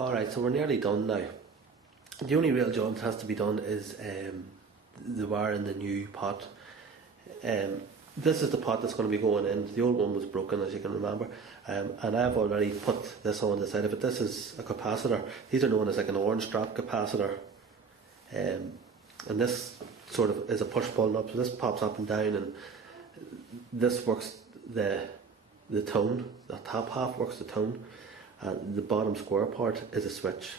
Alright, so we're nearly done now. The only real job that has to be done is the wire in the new pot. This is the pot that's going to be going in. The old one was broken, as you can remember, and I've already put this on the side of it. This is a capacitor. These are known as like an orange strap capacitor, and this sort of is a push-pull knob. So this pops up and down, and this works the tone. The top half works the tone, and the bottom square part is a switch.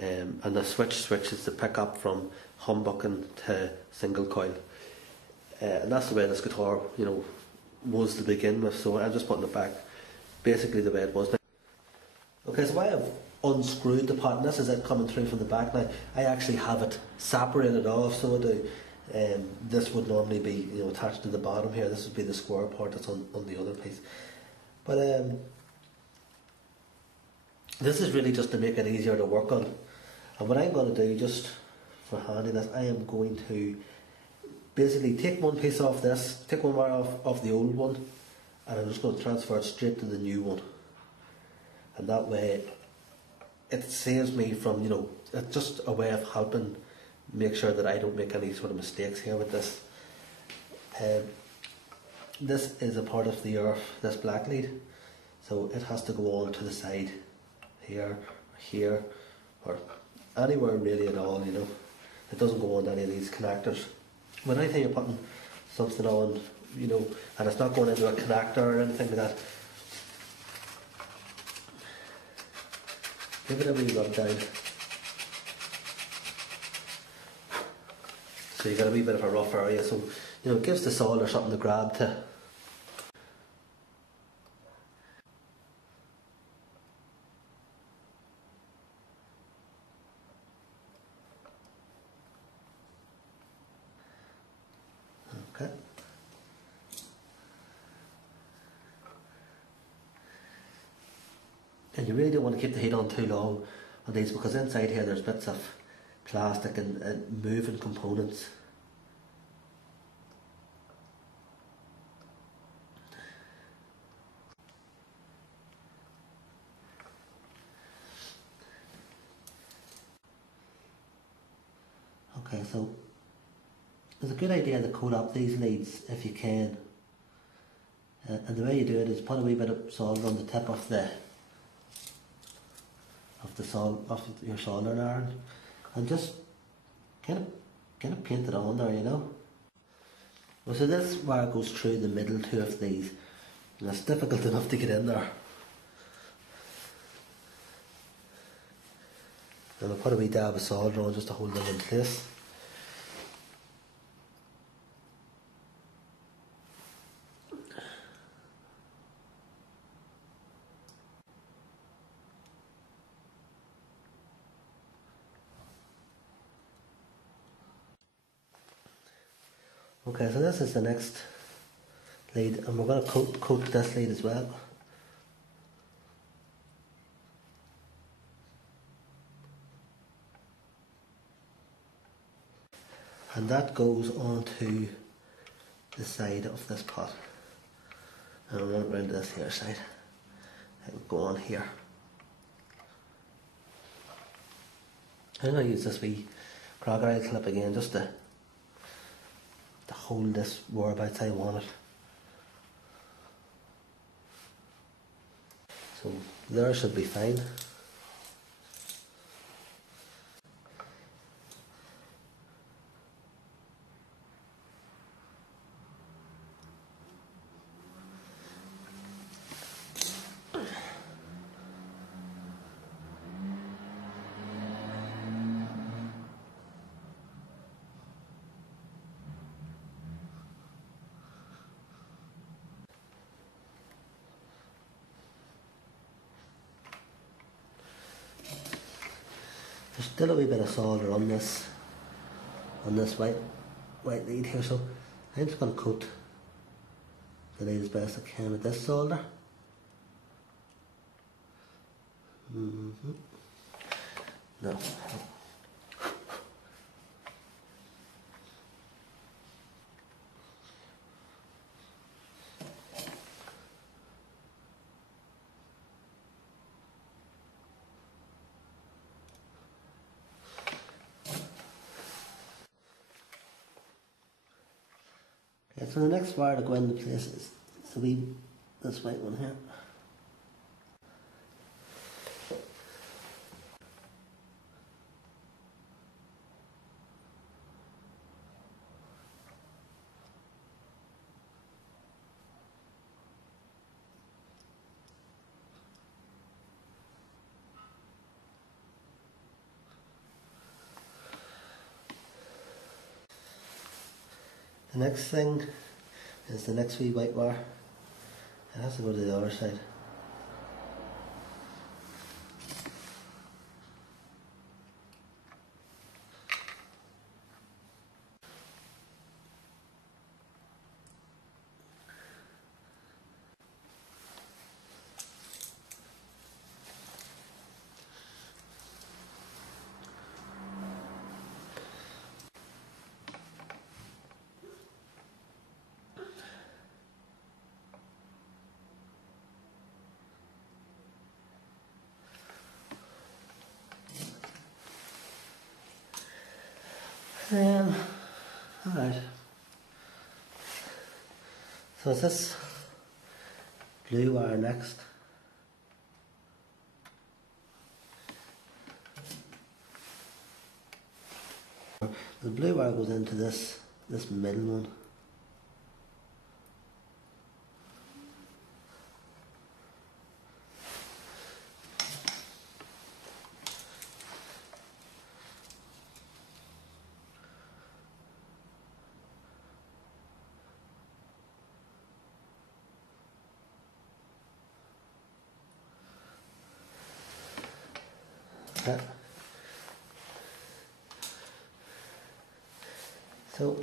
And the switches the pickup from humbucking to single coil. And that's the way this guitar, was to begin with. So I'm just putting it back basically the way it was now. Okay, so I have unscrewed the pot, and this is it coming through from the back now. I actually have it separated off, so I do. This would normally be attached to the bottom here. This would be the square part that's on the other piece. But this is really just to make it easier to work on. And what I'm going to do, just for handiness, I am going to basically take one piece off this, take one wire off the old one, and I'm just going to transfer it straight to the new one. And that way it saves me from, it's just a way of helping make sure that I don't make any sort of mistakes here with this. This is a part of the earth, this black lead, so it has to go on to the side here, or anywhere really at all, It doesn't go on any of these connectors. When I think you're putting something on, and it's not going into a connector or anything like that, give it a wee rub down. So you got a wee bit of a rough area, so it gives the solder something to grab to. Okay. And you really don't want to keep the heat on too long on these, because inside here there's bits of plastic and moving components. Okay, so it's a good idea to coat up these leads if you can, and the way you do it is put a wee bit of solder on the tip of your soldering iron, and just kind of paint it on there, Well, so this wire goes through the middle two of these, and it's difficult enough to get in there. And I'll put a wee dab of solder on just to hold them in place. Okay, so this is the next lead, and we're going to coat this lead as well. And that goes onto the side of this pot. And I'll run it around this here side. It'll go on here. I'm going to use this wee crocodile clip again just to hold this whereabouts I want it. So there should be fine. There's still a wee bit of solder on this white lead here, so I'm just going to coat the lead as best I can with this solder. No. Okay, so the next wire to go into place is this white one here. The next thing is the next wee white wire. It has to go to the other side. Alright. So is this blue wire next? The blue wire goes into this middle one. Okay. So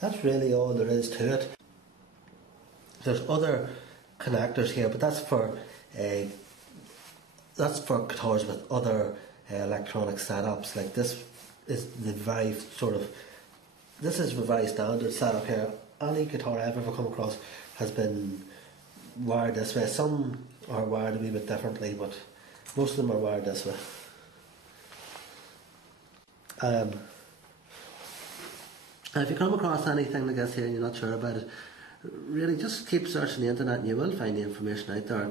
that's really all there is to it. There's other connectors here, but that's for guitars with other electronic setups. Like this is the very this is the very standard setup here. Any guitar I've ever come across has been wired this way. Some are wired a wee bit differently, but most of them are wired this way. And if you come across anything like this here and you're not sure about it, really just keep searching the internet and you will find the information out there.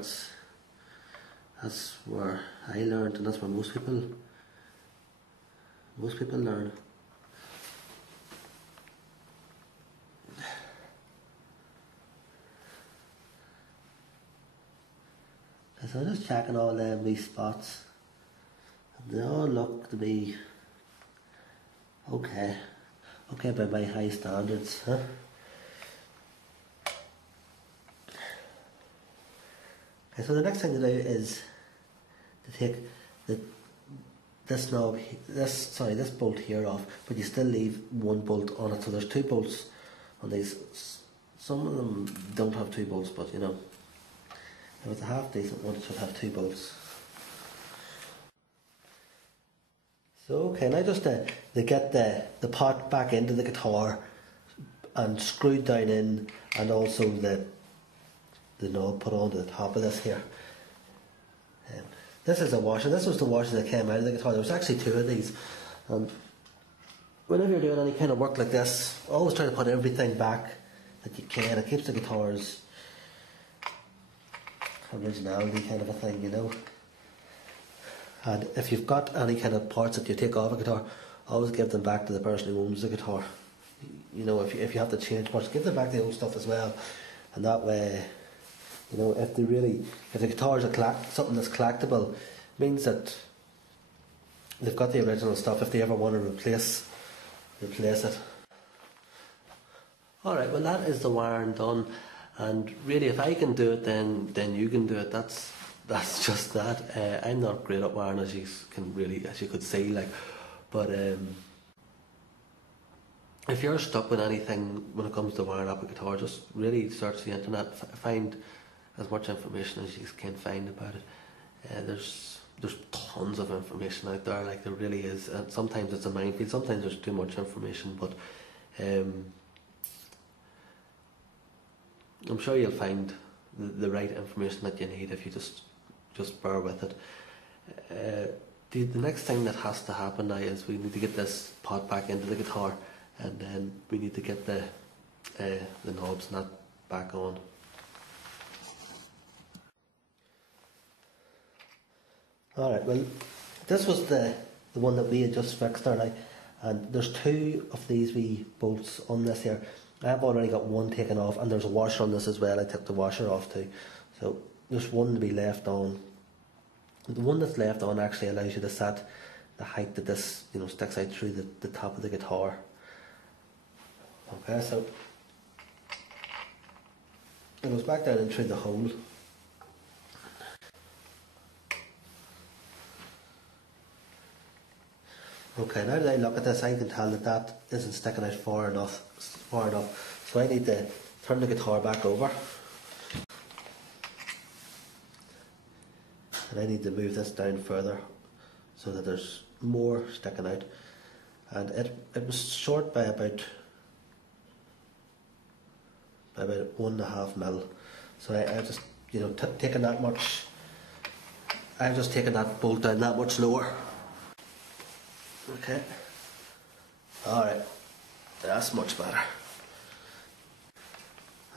That's where I learned, and that's where most people learn. So I'm just checking all them wee spots. They all look to be okay by my high standards, huh? Okay, so the next thing to do is to take this bolt here off, but you still leave one bolt on it. So there's two bolts on these. Some of them don't have two bolts, but you know, if it's a half decent one, it should have two bolts. So okay, now just to get the pot back into the guitar and screwed down in, and also the knob put onto the top of this here. This is a washer. This was the washer that came out of the guitar. There was actually two of these. Whenever you're doing any kind of work like this, always try to put everything back that you can. It keeps the guitar's originality kind of a thing, you know. And if you've got any kind of parts that you take off a guitar, always give them back to the person who owns the guitar. You know, if you have to change parts, give them back the old stuff as well. And that way, you know, if the guitar is something that's collectible, it means that they've got the original stuff if they ever want to replace it. Alright, well that is the wiring done, and really if I can do it then you can do it. That's just that. I'm not great at wiring, as you could see, like, but if you're stuck with anything when it comes to wiring up a guitar, just really search the internet, find as much information as you can find about it. There's tons of information out there, like there really is, and sometimes it's a minefield, sometimes there's too much information, but I'm sure you'll find the right information that you need if you just bear with it. The next thing that has to happen now is we need to get this pot back into the guitar. and then we need to get the knobs and that back on. Alright, well, this was the one that we had just fixed there now, and there's two of these wee bolts on this here. I've already got one taken off, and there's a washer on this as well. I took the washer off too, so there's one to be left on. The one that's left on actually allows you to set the height that this, you know, sticks out through the top of the guitar. Okay, so it goes back down and through the hole. Okay, now that I look at this, I can tell that that isn't sticking out far enough. So I need to turn the guitar back over, and I need to move this down further so that there's more sticking out. And it was short by about 1.5 mil. So I just, you know, taken that much. I've just taken that bolt down that much lower. Okay. Alright. That's much better.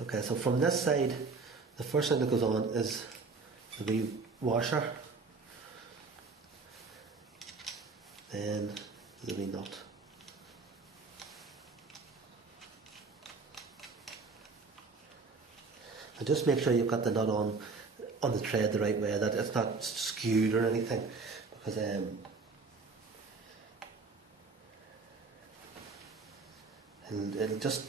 Okay, so from this side, the first thing that goes on is the wee washer. Then the wee nut. And just make sure you've got the nut on the thread the right way, that it's not skewed or anything, because it'll just,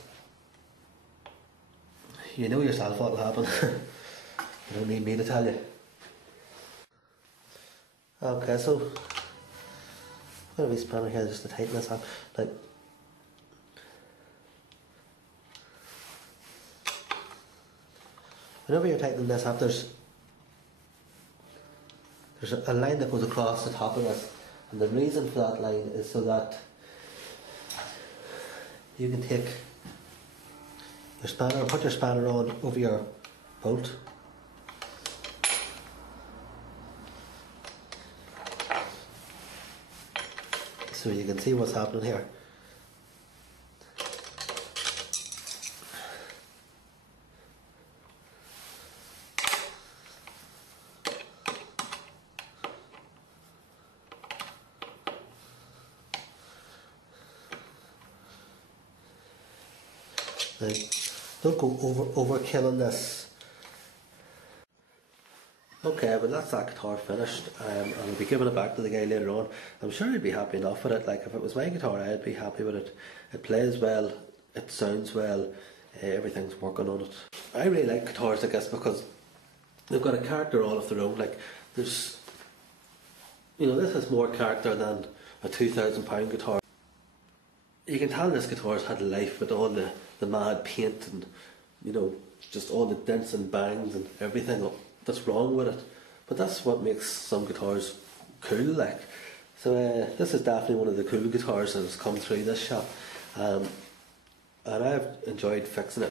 you know yourself what will happen. You don't need me to tell you. Okay, so I've got a wee spanner here just to tighten this up. Now, whenever you're tightening this up, there's a line that goes across the top of this, and the reason for that line is so that you can take your spanner, put your spanner on over your bolt, so you can see what's happening here. Now, don't go overkill on this. Okay, well that's that guitar finished. I'll be giving it back to the guy later on. I'm sure he'd be happy enough with it. Like, if it was my guitar, I'd be happy with it. It plays well, it sounds well, everything's working on it. I really like guitars like this because they've got a character all of their own. Like, there's, you know, this has more character than a £2,000 guitar. You can tell this guitar's had a life with all the mad paint and, you know, just all the dents and bangs and everything that's wrong with it. But that's what makes some guitars cool, like. So this is definitely one of the cool guitars that has come through this shop. And I've enjoyed fixing it.